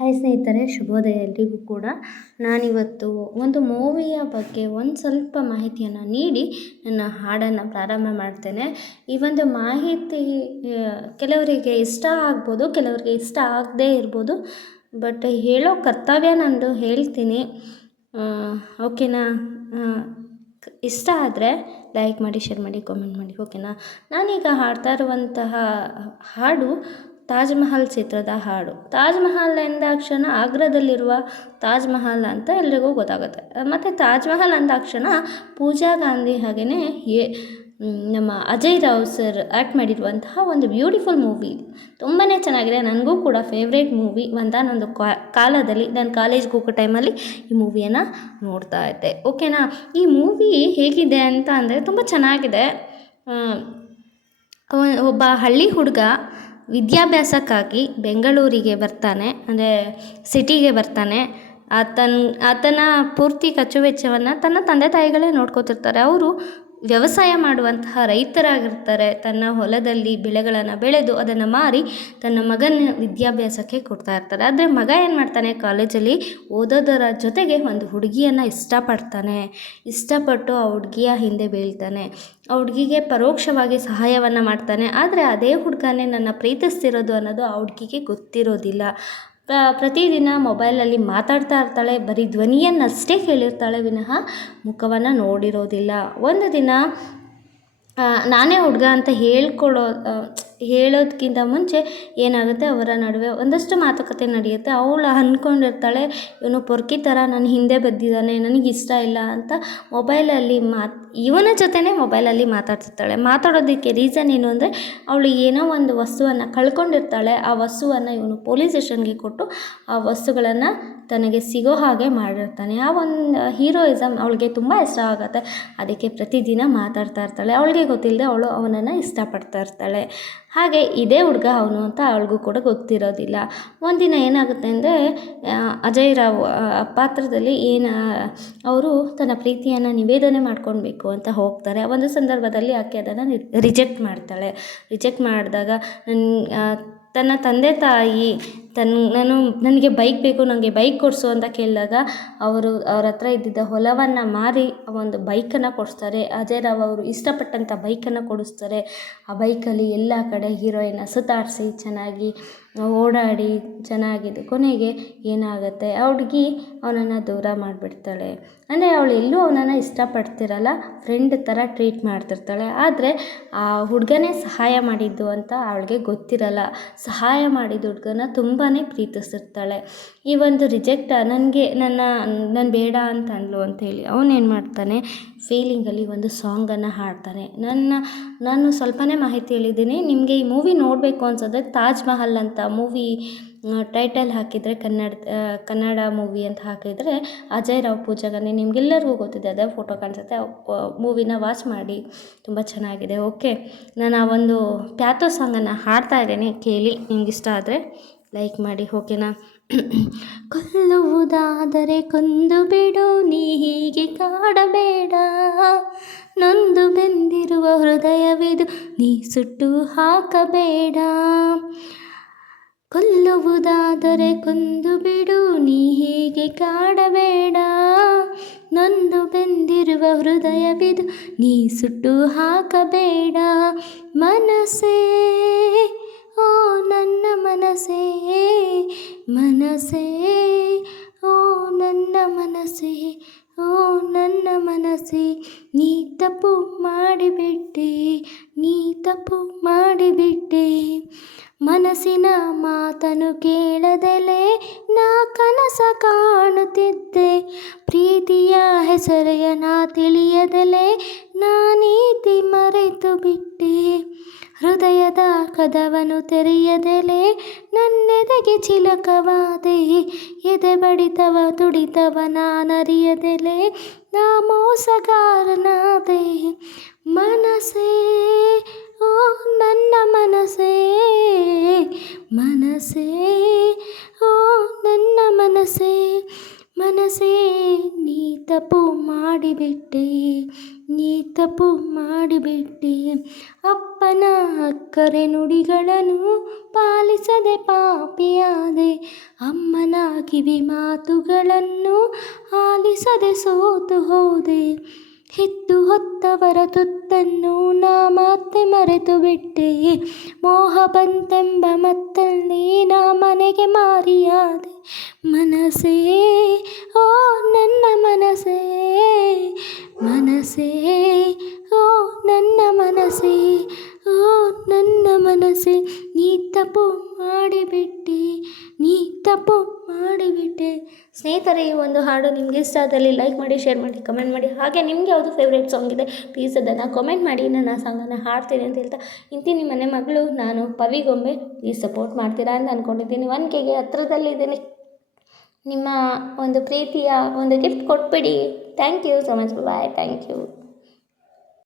Hi ಸ್ನೇಹಿತರೆ, ಶುಭೋದಯ ಎಲ್ರಿಗೂ ಕೂಡ. ನಾನಿವತ್ತು ಒಂದು ಮೂವಿಯ ಬಗ್ಗೆ ಒಂದು ಸ್ವಲ್ಪ ಮಾಹಿತಿಯನ್ನು ನೀಡಿ ನನ್ನ ಹಾಡನ್ನು ಪ್ರಾರಂಭ ಮಾಡ್ತೇನೆ. ಈ ಒಂದು ಮಾಹಿತಿ ಕೆಲವರಿಗೆ ಇಷ್ಟ ಆಗ್ಬೋದು, ಕೆಲವರಿಗೆ ಇಷ್ಟ ಆಗದೇ ಇರ್ಬೋದು. ಬಟ್ ಹೇಳೋ ಕರ್ತವ್ಯ ನಂದು, ಹೇಳ್ತೀನಿ. ಓಕೆನಾ? ಇಷ್ಟ ಆದರೆ ಲೈಕ್ ಮಾಡಿ, ಶೇರ್ ಮಾಡಿ, ಕಾಮೆಂಟ್ ಮಾಡಿ. ಓಕೆನಾ? ನಾನೀಗ ಹಾಡ್ತಾ ಇರುವಂತಹ ಹಾಡು ತಾಜ್ ಮಹಲ್ ಚಿತ್ರದ ಹಾಡು. ತಾಜ್ ಮಹಲ್ ಎಂದಾಕ್ಷಣ ಆಗ್ರಾದಲ್ಲಿರುವ ತಾಜ್ ಮಹಲ್ ಅಂತ ಎಲ್ರಿಗೂ ಗೊತ್ತಾಗುತ್ತೆ. ಮತ್ತು ತಾಜ್ ಮಹಲ್ ಅಂದಾಕ್ಷಣ ಪೂಜಾ ಗಾಂಧಿ ಹಾಗೆಯೇ ನಮ್ಮ ಅಜಯ್ ರಾವ್ ಸರ್ ಆ್ಯಕ್ಟ್ ಮಾಡಿರುವಂತಹ ಒಂದು ಬ್ಯೂಟಿಫುಲ್ ಮೂವಿ. ತುಂಬಾ ಚೆನ್ನಾಗಿದೆ. ನನಗೂ ಕೂಡ ಫೇವ್ರೇಟ್ ಮೂವಿ. ಒಂದಾನೊಂದು ಕಾಲದಲ್ಲಿ ನಾನು ಕಾಲೇಜ್ಗೆ ಹೋಗೋ ಟೈಮಲ್ಲಿ ಈ ಮೂವಿಯನ್ನು ನೋಡ್ತಾ ಇದ್ದೆ. ಓಕೆನಾ? ಈ ಮೂವಿ ಹೇಗಿದೆ ಅಂತ ಅಂದರೆ ತುಂಬ ಚೆನ್ನಾಗಿದೆ. ಒಬ್ಬ ಹಳ್ಳಿ ಹುಡುಗ ವಿದ್ಯಾಭ್ಯಾಸಕ್ಕಾಗಿ ಬೆಂಗಳೂರಿಗೆ ಬರ್ತಾನೆ, ಅಂದರೆ ಸಿಟಿಗೆ ಬರ್ತಾನೆ. ಆತನ ಪೂರ್ತಿ ಖರ್ಚು ವೆಚ್ಚವನ್ನು ತನ್ನ ತಂದೆ ತಾಯಿಗಳೇ ನೋಡ್ಕೋತಿರ್ತಾರೆ. ಅವರು ವ್ಯವಸಾಯ ಮಾಡುವಂತಹ ರೈತರಾಗಿರ್ತಾರೆ. ತನ್ನ ಹೊಲದಲ್ಲಿ ಬೆಳೆಗಳನ್ನು ಬೆಳೆದು ಅದನ್ನು ಮಾರಿ ತನ್ನ ಮಗನ ವಿದ್ಯಾಭ್ಯಾಸಕ್ಕೆ ಕೊಡ್ತಾ ಇರ್ತಾರೆ. ಆದರೆ ಮಗ ಏನು ಮಾಡ್ತಾನೆ, ಕಾಲೇಜಲ್ಲಿ ಓದೋದರ ಜೊತೆಗೆ ಒಂದು ಹುಡುಗಿಯನ್ನು ಇಷ್ಟಪಟ್ಟು ಆ ಹುಡುಗಿಯ ಹಿಂದೆ ಬೀಳ್ತಾನೆ. ಆ ಹುಡುಗಿಗೆ ಪರೋಕ್ಷವಾಗಿ ಸಹಾಯವನ್ನು ಮಾಡ್ತಾನೆ. ಆದರೆ ಅದೇ ಹುಡುಗನೇ ನನ್ನ ಪ್ರೀತಿಸ್ತಿರೋದು ಅನ್ನೋದು ಆ ಹುಡುಗಿಗೆ ಗೊತ್ತಿರೋದಿಲ್ಲ. ಪ್ರತಿದಿನ ಮೊಬೈಲಲ್ಲಿ ಮಾತಾಡ್ತಾ ಇರ್ತಾಳೆ. ಬರೀ ಧ್ವನಿಯನ್ನಷ್ಟೇ ಕೇಳಿರ್ತಾಳೆ ವಿನಃ ಮುಖವನ್ನು ನೋಡಿರೋದಿಲ್ಲ. ಒಂದು ದಿನ ನಾನೇ ಹುಡುಗ ಅಂತ ಹೇಳೋದಕ್ಕಿಂತ ಮುಂಚೆ ಏನಾಗುತ್ತೆ, ಅವರ ನಡುವೆ ಒಂದಷ್ಟು ಮಾತುಕತೆ ನಡೆಯುತ್ತೆ. ಅವಳು ಅಂದ್ಕೊಂಡಿರ್ತಾಳೆ, ಇವನು ಪೊರ್ಕಿ ಥರ ನನ್ನ ಹಿಂದೆ ಬಂದಿದ್ದಾನೆ, ನನಗಿಷ್ಟ ಇಲ್ಲ ಅಂತ ಮೊಬೈಲಲ್ಲಿ ಇವನ ಜೊತೆನೇ ಮೊಬೈಲಲ್ಲಿ ಮಾತಾಡ್ತಿರ್ತಾಳೆ. ಮಾತಾಡೋದಕ್ಕೆ ರೀಸನ್ ಏನು ಅಂದರೆ, ಅವಳು ಏನೋ ಒಂದು ವಸ್ತುವನ್ನು ಕಳ್ಕೊಂಡಿರ್ತಾಳೆ. ಆ ವಸ್ತುವನ್ನು ಇವನು ಪೊಲೀಸ್ ಸ್ಟೇಷನ್ಗೆ ಕೊಟ್ಟು ಆ ವಸ್ತುಗಳನ್ನು ತನಗೆ ಸಿಗೋ ಹಾಗೆ ಮಾಡಿರ್ತಾನೆ. ಆ ಒಂದು ಹೀರೋಯಿಸಮ್ ಅವಳಿಗೆ ತುಂಬ ಇಷ್ಟ ಆಗುತ್ತೆ. ಅದಕ್ಕೆ ಪ್ರತಿದಿನ ಮಾತಾಡ್ತಾ ಇರ್ತಾಳೆ. ಅವಳಿಗೆ ಗೊತ್ತಿಲ್ಲದೆ ಅವಳು ಅವನನ್ನು ಇಷ್ಟಪಡ್ತಾ ಇರ್ತಾಳೆ. ಹಾಗೆ ಇದೇ ಹುಡುಗ ಅವನು ಅಂತ ಅವಳಿಗೂ ಕೂಡ ಗೊತ್ತಿರೋದಿಲ್ಲ. ಒಂದಿನ ಏನಾಗುತ್ತೆ ಅಂದರೆ, ಅಜಯ್ ರಾವ್ ಪಾತ್ರದಲ್ಲಿ ಅವರು ತನ್ನ ಪ್ರೀತಿಯನ್ನು ನಿವೇದನೆ ಮಾಡ್ಕೊಳ್ಬೇಕು ಅಂತ ಹೋಗ್ತಾರೆ. ಒಂದು ಸಂದರ್ಭದಲ್ಲಿ ಆಕೆ ಅದನ್ನು ರಿಜೆಕ್ಟ್ ಮಾಡ್ತಾಳೆ. ರಿಜೆಕ್ಟ್ ಮಾಡಿದಾಗ ತನ್ನ ತಂದೆ ತಾಯಿ ನನಗೆ ಬೈಕ್ ಬೇಕು, ನನಗೆ ಬೈಕ್ ಕೊಡಿಸು ಅಂತ ಕೇಳಿದಾಗ ಅವ್ರ ಹತ್ರ ಇದ್ದಿದ್ದ ಹೊಲವನ್ನು ಮಾರಿ ಒಂದು ಬೈಕನ್ನು ಕೊಡಿಸ್ತಾರೆ. ಅಜಯ್ ರಾವ್ ಅವರು ಇಷ್ಟಪಟ್ಟಂಥ ಬೈಕನ್ನು ಕೊಡಿಸ್ತಾರೆ. ಆ ಬೈಕಲ್ಲಿ ಎಲ್ಲ ಕಡೆ ಹೀರೋಯಿನ್ನ ಸುತ್ತಾಡಿಸಿ ಚೆನ್ನಾಗಿ ಓಡಾಡಿ ಚೆನ್ನಾಗಿದೆ. ಕೊನೆಗೆ ಏನಾಗುತ್ತೆ, ಆ ಹುಡುಗಿ ಅವನನ್ನು ದೂರ ಮಾಡಿಬಿಡ್ತಾಳೆ. ಅಂದರೆ ಅವಳು ಎಲ್ಲೂ ಅವನನ್ನು ಇಷ್ಟಪಡ್ತಿರಲ್ಲ, ಫ್ರೆಂಡ್ ಥರ ಟ್ರೀಟ್ ಮಾಡ್ತಿರ್ತಾಳೆ. ಆದರೆ ಆ ಹುಡುಗನೇ ಸಹಾಯ ಮಾಡಿದ್ದು ಅಂತ ಅವಳಿಗೆ ಗೊತ್ತಿರಲ್ಲ. ಸಹಾಯ ಮಾಡಿದ ಹುಡುಗನ ತುಂಬಾ ಪ್ರೀತಿಸಿರ್ತಾಳೆ. ಈ ಒಂದು ರಿಜೆಕ್ಟ್ ನನ್ನ ಬೇಡ ಅಂತ ಅಂದ್ಲು ಅಂಥೇಳಿ ಅವನೇನು ಮಾಡ್ತಾನೆ, ಫೀಲಿಂಗಲ್ಲಿ ಒಂದು ಸಾಂಗನ್ನು ಹಾಡ್ತಾನೆ. ನಾನು ಸ್ವಲ್ಪನೇ ಮಾಹಿತಿ ಹೇಳಿದ್ದೀನಿ. ನಿಮಗೆ ಈ ಮೂವಿ ನೋಡಬೇಕು ಅನ್ಸಿದ್ರೆ ತಾಜ್ ಮಹಲ್ ಅಂತ ಮೂವಿ ಟೈಟಲ್ ಹಾಕಿದರೆ ಕನ್ನಡ ಮೂವಿ ಅಂತ ಹಾಕಿದರೆ ಅಜಯ್ ರಾವ್ ಪೂಜಾ ಗಾಂಧಿ ನಿಮಗೆಲ್ಲರಿಗೂ ಗೊತ್ತಿದೆ, ಅದೇ ಫೋಟೋ ಕಾಣಿಸುತ್ತೆ. ಮೂವಿನ ವಾಚ್ ಮಾಡಿ, ತುಂಬ ಚೆನ್ನಾಗಿದೆ. ಓಕೆ, ನಾನು ಆ ಒಂದು ಪ್ಯಾಥೋ ಸಾಂಗನ್ನು ಹಾಡ್ತಾ ಇದ್ದೇನೆ, ಕೇಳಿ. ನಿಮ್ಗೆ ಇಷ್ಟ ಆದರೆ ಲೈಕ್ ಮಾಡಿ. ಓಕೆನಾ? ಕೊಲ್ಲುವುದಾದರೆ ಕೊಂದು ಬಿಡು, ನೀ ಹೀಗೆ ಕಾಡಬೇಡ. ನೊಂದು ಬೆಂದಿರುವ ಹೃದಯವಿದು, ನೀ ಸುಟ್ಟು ಹಾಕಬೇಡ. ಕೊಲ್ಲುವುದಾದರೆ ಕೊಂದು ಬಿಡು, ನೀ ಹೀಗೆ ಕಾಡಬೇಡ. ನೊಂದು ಬೆಂದಿರುವ ಹೃದಯವಿದು, ನೀ ಸುಟ್ಟು ಹಾಕಬೇಡ. ಮನಸ್ಸೇ, ಓ ನನ್ನ ಮನಸ್ಸೇ, ಮನಸ್ಸೇ, ಓ ನನ್ನ ಮನಸ್ಸೇ, ಓ ನನ್ನ ಮನಸ್ಸೇ, ನೀ ತಪ್ಪು ಮಾಡಿಬಿಟ್ಟೆ. ಮನಸ್ಸಿನ ಮಾತನ್ನು ಕೇಳದಲೇ ನಾ ಕನಸ ಕಾಣುತ್ತಿದ್ದೆ. ಪ್ರೀತಿಯ ಹೆಸರೆಯ ತಿಳಿಯದಲೇ ನಾ ನೀತಿ ಮರೆತು ಬಿಟ್ಟೆ. ಹೃದಯದ ಕದವನ್ನು ತೆರೆಯದಲೇ ನನ್ನೆದೆಗೆ ಚಿಲಕವಾದೆ. ಎದೆ ಬಡಿತವ ತುಡಿತವ ನಾನರಿಯದಲೇ ನಾ ಮೋಸಗಾರನಾದೆ. ಮನಸ್ಸೇ, ಓ ನನ್ನ ಮನಸ್ಸೇ, ಮನಸ್ಸೇ, ಓ ನನ್ನ ಮನಸ್ಸೇ, ಮನಸ್ಸೇ, ನೀ ತಪ್ಪು ಮಾಡಿಬಿಟ್ಟೆ. ಅಪ್ಪನ ಅಪ್ಪನ ಅಕ್ಕರೆ ನುಡಿಗಳನ್ನು ಪಾಲಿಸದೆ ಪಾಪಿಯಾದೆ, ಅಮ್ಮನ ಕಿವಿ ಮಾತುಗಳನ್ನು ಆಲಿಸದೆ ಸೋತು ಹೋದೆ. ಹೆತ್ತು ಹೊತ್ತವರ ತುತ್ತನ್ನು ನಾ ಮತ್ತೆ ಮರೆತು ಬಿಟ್ಟೆ, ಮೋಹ ಬಂತೆಂಬ ಮತ್ತಲ್ಲಿ ನಾ ಮನೆಗೆ ಮಾರಿಯಾದೆ. ಮನಸೇ ಓ ನನ್ನ ಮನಸೇ, ಮನಸೇ ಓ ನನ್ನ ಮನಸೇ, ಓ ನನ್ನ ಮನಸೇ, ನೀ ತಪ್ಪು ಮಾಡಿಬಿಟ್ಟೆ, ನೀ ತಪ್ಪು ಮಾಡಿಬಿಟ್ಟೆ. ಸ್ನೇಹಿತರೆ, ಈ ಒಂದು ಹಾಡು ನಿಮಗೆ ಇಷ್ಟ ಆದಲ್ಲಿ ಲೈಕ್ ಮಾಡಿ, ಶೇರ್ ಮಾಡಿ, ಕಮೆಂಟ್ ಮಾಡಿ. ಹಾಗೆ ನಿಮಗೆ ಯಾವುದು ಫೇವ್ರೇಟ್ ಸಾಂಗ್ ಇದೆ ಪ್ಲೀಸ್ ಅದನ್ನು ಕಮೆಂಟ್ ಮಾಡಿ. ನಾನು ಆ ಸಾಂಗನ್ನು ಹಾಡ್ತೀನಿ ಅಂತ ಹೇಳ್ತಾ ಇಂತೀನಿ ಮನೆ ಮಗಳು ನಾನು ಪವಿಗೊಂಬೆ. ಪ್ಲೀಸ್ ಸಪೋರ್ಟ್ ಮಾಡ್ತೀರಾ ಅಂತ ಅಂದ್ಕೊಂಡಿದ್ದೀನಿ. 1Kಗೆ ಹತ್ರದಲ್ಲಿದ್ದೀನಿ. ನಿಮ್ಮ ಒಂದು ಪ್ರೀತಿಯ ಒಂದು ಗಿಫ್ಟ್ ಕೊಟ್ಬಿಡಿ. Thank you so much. Bye. Thank you.